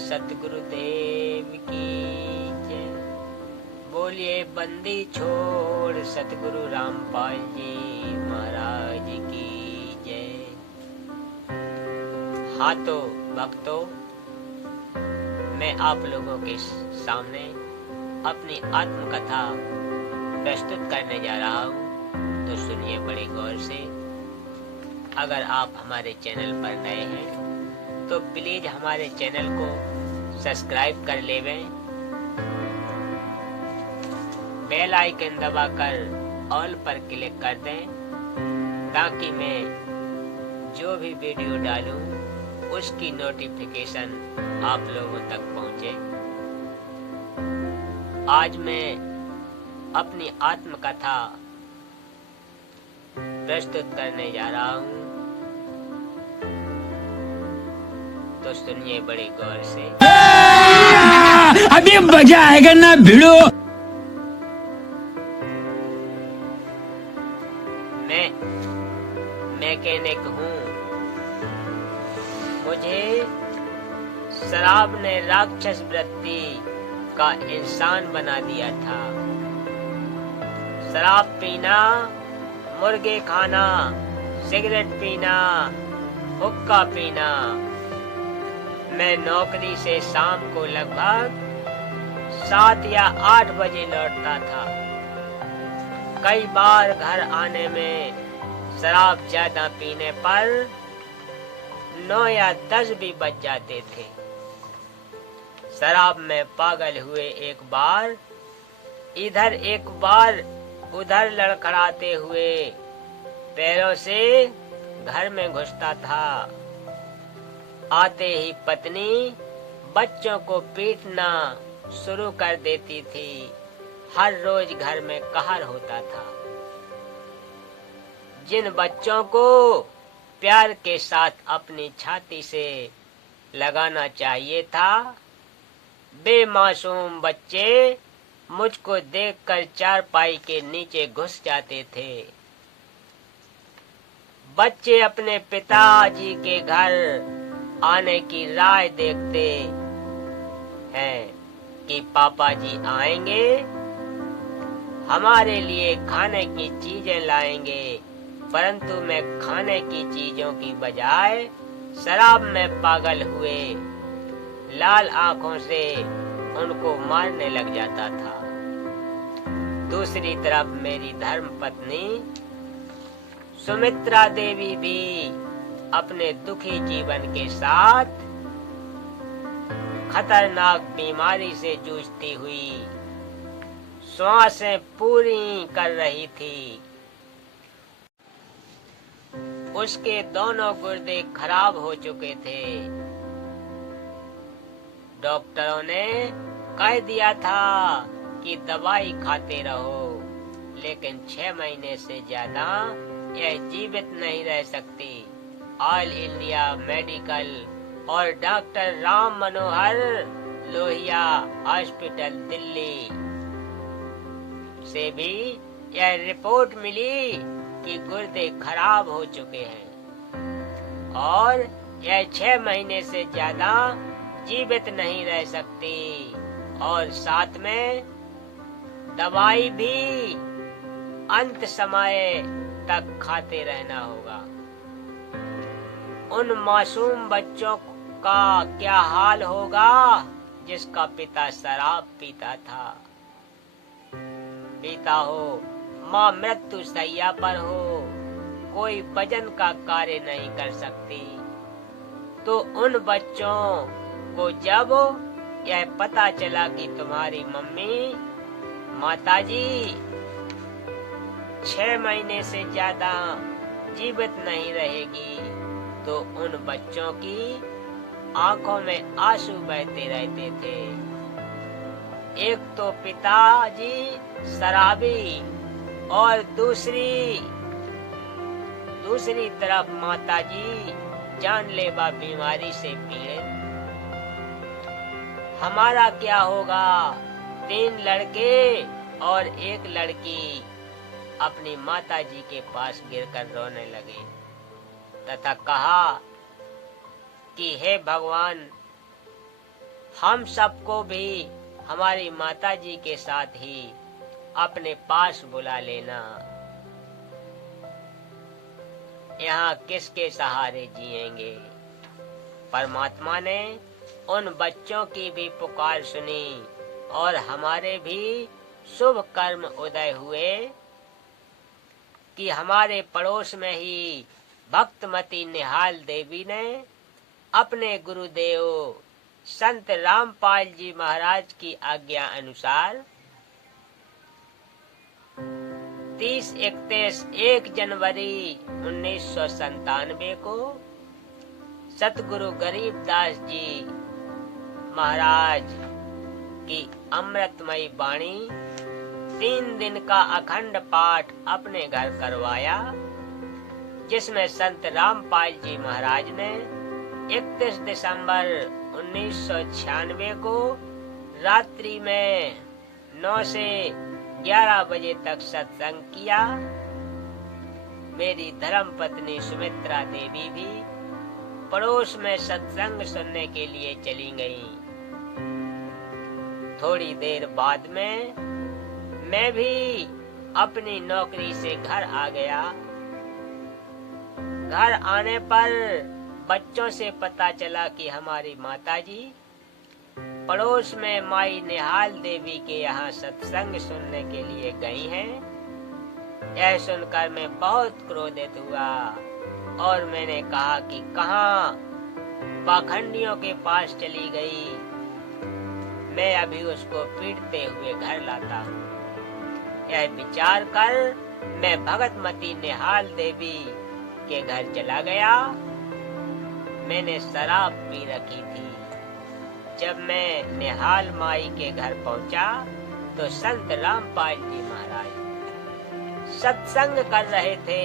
सतगुरुदेव की जय। बोलिए बंदी छोड़ सतगुरु रामपाल जी महाराज की जय। हाँ तो भक्तों, मैं आप लोगों के सामने अपनी आत्मकथा प्रस्तुत करने जा रहा हूँ, तो सुनिए बड़े गौर से। अगर आप हमारे चैनल पर नए हैं तो प्लीज हमारे चैनल को सब्सक्राइब कर लेवें, बेल आइकन दबाकर ऑल पर क्लिक कर दें, ताकि मैं जो भी वीडियो डालूं उसकी नोटिफिकेशन आप लोगों तक पहुंचे। आज मैं अपनी आत्मकथा प्रस्तुत करने जा रहा हूँ, तो सुनिए बड़ी गौर से। अभी मजा आएगा ना भिड़ो। मैं कहने को हूँ, मुझे शराब ने राक्षस वृत्ति का इंसान बना दिया था। शराब पीना, मुर्गे खाना, सिगरेट पीना, हुक्का पीना। मैं नौकरी से शाम को लगभग 7 या 8 बजे लौटता था। कई बार घर आने में शराब ज्यादा पीने पर 9 या 10 भी बज जाते थे। शराब में पागल हुए एक बार इधर एक बार उधर लड़खड़ाते हुए पैरों से घर में घुसता था। आते ही पत्नी बच्चों को पीटना शुरू कर देती थी। हर रोज घर में कहर होता था। जिन बच्चों को प्यार के साथ अपनी छाती से लगाना चाहिए था, बेमासूम बच्चे मुझको देखकर चारपाई के नीचे घुस जाते थे। बच्चे अपने पिताजी के घर आने की राह देखते हैं कि पापा जी आएंगे, हमारे लिए खाने की चीजें लाएंगे, परंतु मैं खाने की चीजों की बजाय शराब में पागल हुए लाल आंखों से उनको मारने लग जाता था। दूसरी तरफ मेरी धर्म पत्नी सुमित्रा देवी भी अपने दुखी जीवन के साथ खतरनाक बीमारी से जूझती हुई श्वासें पूरी कर रही थी। उसके दोनों गुर्दे खराब हो चुके थे। डॉक्टरों ने कह दिया था कि दवाई खाते रहो, लेकिन 6 महीने से ज्यादा यह जीवित नहीं रह सकती। ऑल इंडिया मेडिकल और डॉक्टर राम मनोहर लोहिया हॉस्पिटल दिल्ली से भी यह रिपोर्ट मिली कि गुर्दे खराब हो चुके हैं और यह 6 महीने से ज्यादा जीवित नहीं रह सकती, और साथ में दवाई भी अंत समय तक खाते रहना होगा। उन मासूम बच्चों का क्या हाल होगा जिसका पिता शराब पीता था। पिता हो, माँ मृत्यु शैया पर हो, कोई वजन का कार्य नहीं कर सकती, तो उन बच्चों को जब यह पता चला कि तुम्हारी मम्मी माताजी 6 महीने से ज्यादा जीवित नहीं रहेगी, तो उन बच्चों की आंखों में आंसू बहते रहते थे। एक तो पिताजी शराबी और दूसरी तरफ माताजी जानलेवा बीमारी से पीड़ित। हमारा क्या होगा? 3 लड़के और 1 लड़की अपनी माताजी के पास गिरकर रोने लगे तथा कहा कि हे भगवान, हम सबको भी हमारी माता जी के साथ ही अपने पास बुला लेना। यहाँ किसके सहारे जिएंगे? परमात्मा ने उन बच्चों की भी पुकार सुनी और हमारे भी शुभ कर्म उदय हुए कि हमारे पड़ोस में ही भक्तमती निहाल देवी ने अपने गुरुदेव संत रामपाल जी महाराज की आज्ञा अनुसार 1 जनवरी 1997 को सतगुरु गरीबदास जी महाराज की अमृतमयी वाणी 3 दिन का अखंड पाठ अपने घर करवाया, जिसमें संत रामपाल जी महाराज ने 31 दिसंबर 1996 को रात्रि में 9 से 11 बजे तक सत्संग किया। मेरी धर्म पत्नी सुमित्रा देवी भी पड़ोस में सत्संग सुनने के लिए चली गई। थोड़ी देर बाद में मैं भी अपनी नौकरी से घर आ गया। घर आने पर बच्चों से पता चला कि हमारी माताजी पड़ोस में माई निहाल देवी के यहाँ सत्संग सुनने के लिए गई हैं। यह सुनकर मैं बहुत क्रोधित हुआ और मैंने कहा कि कहाँ पाखंडियों के पास चली गई, मैं अभी उसको पीटते हुए घर लाता हूँ। यह विचार कर मैं भगतमती निहाल देवी के घर चला गया। मैंने शराब पी रखी थी। जब मैं निहाल माई के घर पहुंचा तो संत रामपाल जी महाराज सत्संग कर रहे थे।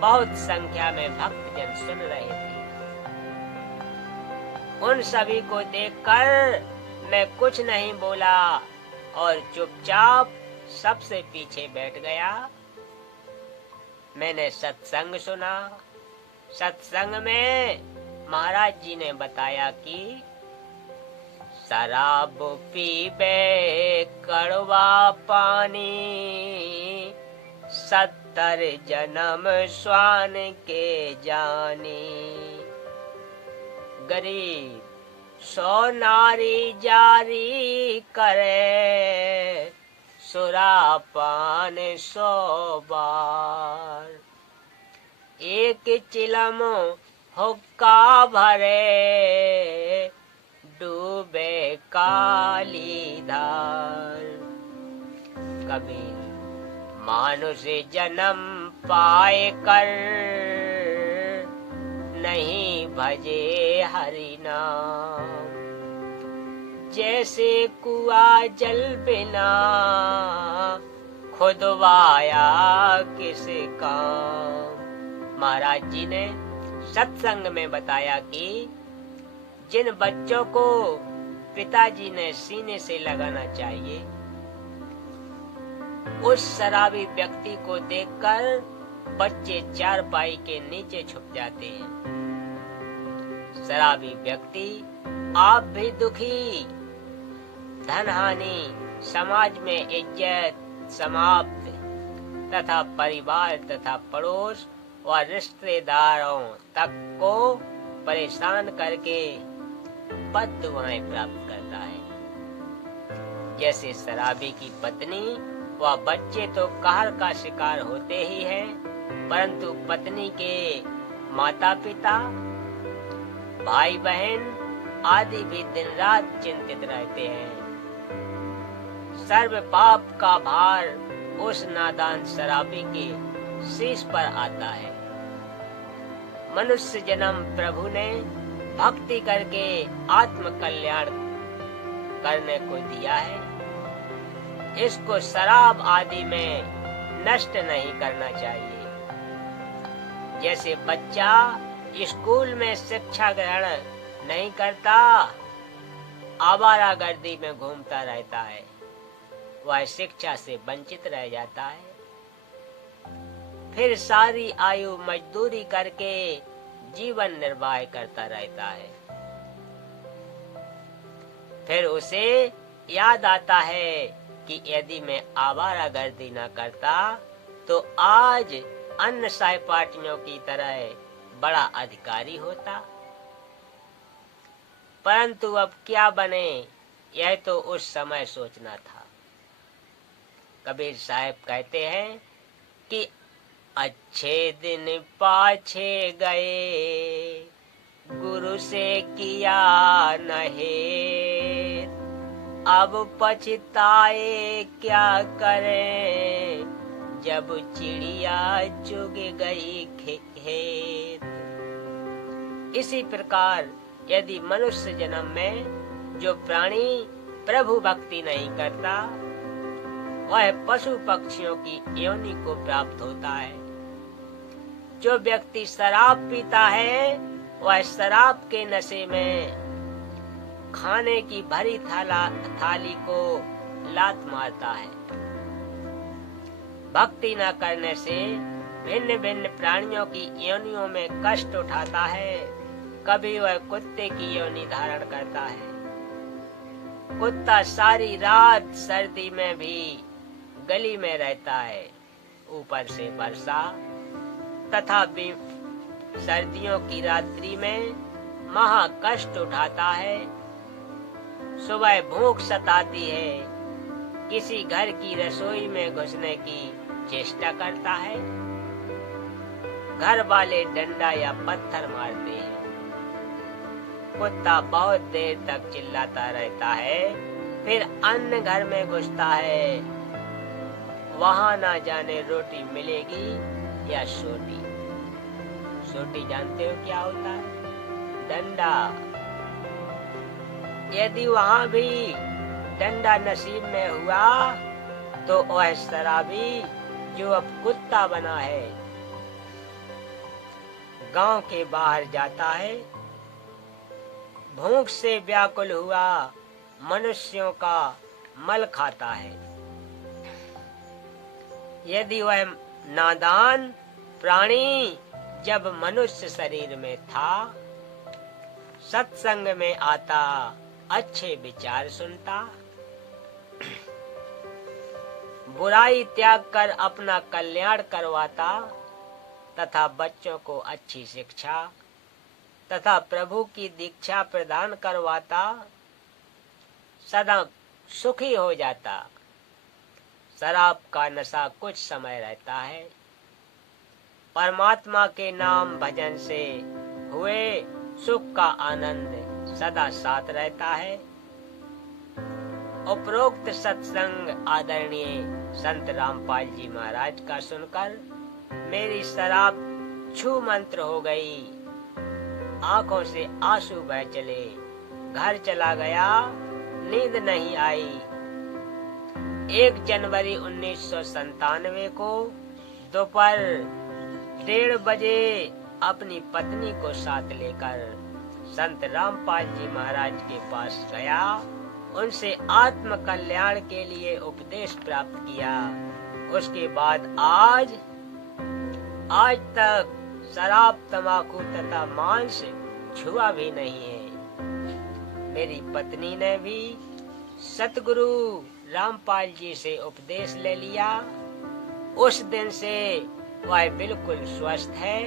बहुत संख्या में भक्तजन सुन रहे थे। उन सभी को देखकर मैं कुछ नहीं बोला और चुपचाप सबसे पीछे बैठ गया। मैंने सत्संग सुना। सत्संग में महाराज जी ने बताया कि शराब पीबे कड़वा पानी, 70 जन्म स्वान के जानी। गरीब 100 नारी जारी करे, सुरापान 100 बार। एक चिलम हुक्का भरे, डूबे काली धार। कबीर मानुष जन्म पाए कर, नहीं भजे हरि नाम। जैसे कुआ जल बिना, खुदवाया किस काम। महाराज जी ने सत्संग में बताया कि जिन बच्चों को पिताजी ने सीने से लगाना चाहिए, उस शराबी व्यक्ति को देखकर बच्चे चारपाई के नीचे छुप जाते हैं। शराबी व्यक्ति आप भी दुखी, धन हानि, समाज में इज्जत समाप्त तथा परिवार तथा पड़ोस व रिश्तेदारों तक को परेशान करके बद्दुआएं प्राप्त करता है। जैसे शराबी की पत्नी व बच्चे तो कहर का शिकार होते ही हैं, परंतु पत्नी के माता पिता, भाई बहन आदि भी दिन रात चिंतित रहते हैं। सर्व पाप का भार उस नादान शराबी के शीश पर आता है। मनुष्य जन्म प्रभु ने भक्ति करके आत्म कल्याण करने को दिया है। इसको शराब आदि में नष्ट नहीं करना चाहिए। जैसे बच्चा स्कूल में शिक्षा ग्रहण नहीं करता, आवारागर्दी में घूमता रहता है, वह शिक्षा से वंचित रह जाता है। फिर सारी आयु मजदूरी करके जीवन निर्वाह करता रहता है। फिर उसे याद आता है कि यदि मैं आवारागर्दी न करता तो आज अन्य सहपाठियों की तरह बड़ा अधिकारी होता, परंतु अब क्या बने यह तो उस समय सोचना था। कबीर साहब कहते हैं कि अच्छे दिन पाछे गए, गुरु से किया नहे, अब पछताए क्या करें, जब चिड़िया चुग गई खेत। इसी प्रकार यदि मनुष्य जन्म में जो प्राणी प्रभु भक्ति नहीं करता, वह पशु पक्षियों की योनि को प्राप्त होता है। जो व्यक्ति शराब पीता है, वह शराब के नशे में खाने की भरी थाली को लात मारता है। भक्ति न करने से भिन्न भिन्न प्राणियों की योनियों में कष्ट उठाता है। कभी वह कुत्ते की योनि धारण करता है। कुत्ता सारी रात सर्दी में भी गली में रहता है, ऊपर से वर्षा तथा सर्दियों की रात्रि में महा कष्ट उठाता है। सुबह भूख सताती है, किसी घर की रसोई में घुसने की चेष्टा करता है। घर वाले डंडा या पत्थर मारते हैं। कुत्ता बहुत देर तक चिल्लाता रहता है, फिर अन्य घर में घुसता है। वहां ना जाने रोटी मिलेगी या सोटी। सोटी जानते हो क्या होता है? डंडा। यदि वहां भी डंडा नसीब में हुआ तो वह शराबी जो अब कुत्ता बना है, गांव के बाहर जाता है। भूख से व्याकुल हुआ मनुष्यों का मल खाता है। यदि वह नादान प्राणी जब मनुष्य शरीर में था, सत्संग में आता, अच्छे विचार सुनता, बुराई त्याग कर अपना कल्याण करवाता तथा बच्चों को अच्छी शिक्षा तथा प्रभु की दीक्षा प्रदान करवाता, सदा सुखी हो जाता। शराब का नशा कुछ समय रहता है, परमात्मा के नाम भजन से हुए सुख का आनंद सदा साथ रहता है। उपरोक्त सत्संग आदरणीय संत रामपाल जी महाराज का सुनकर मेरी शराब छू मंत्र हो गई। आंखों से आंसू बह चले, घर चला गया, नींद नहीं आई। 1 जनवरी 1997 को दोपहर 1:30 बजे अपनी पत्नी को साथ लेकर संत रामपाल जी महाराज के पास गया। उनसे आत्म कल्याण के लिए उपदेश प्राप्त किया। उसके बाद आज तक शराब, तंबाकू तथा मांस छुआ भी नहीं है। मेरी पत्नी ने भी सतगुरु रामपाल जी से उपदेश ले लिया। उस दिन से वह बिल्कुल स्वस्थ है।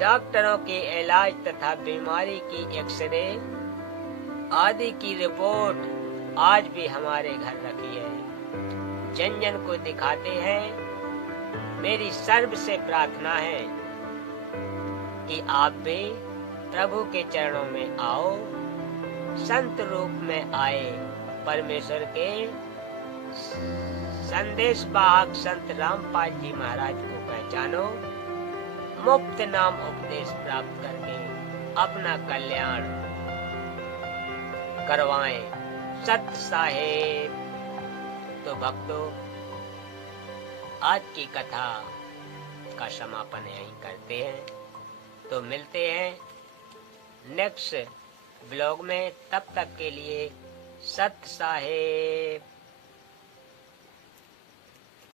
डॉक्टरों के इलाज तथा बीमारी की एक्सरे आदि की रिपोर्ट आज भी हमारे घर रखी है। जन जन को दिखाते हैं। मेरी सर्व से प्रार्थना है कि आप भी प्रभु के चरणों में आओ, संत रूप में आए, परमेश्वर के संदेश वाहक संत रामपाल जी महाराज को पहचानो, मुफ्त नाम उपदेश प्राप्त करके अपना कल्याण करवाएं। सत साहेब। तो भक्तों, आज की कथा का समापन यहीं करते हैं। तो मिलते हैं नेक्स्ट ब्लॉग में। तब तक के लिए सत साहेब।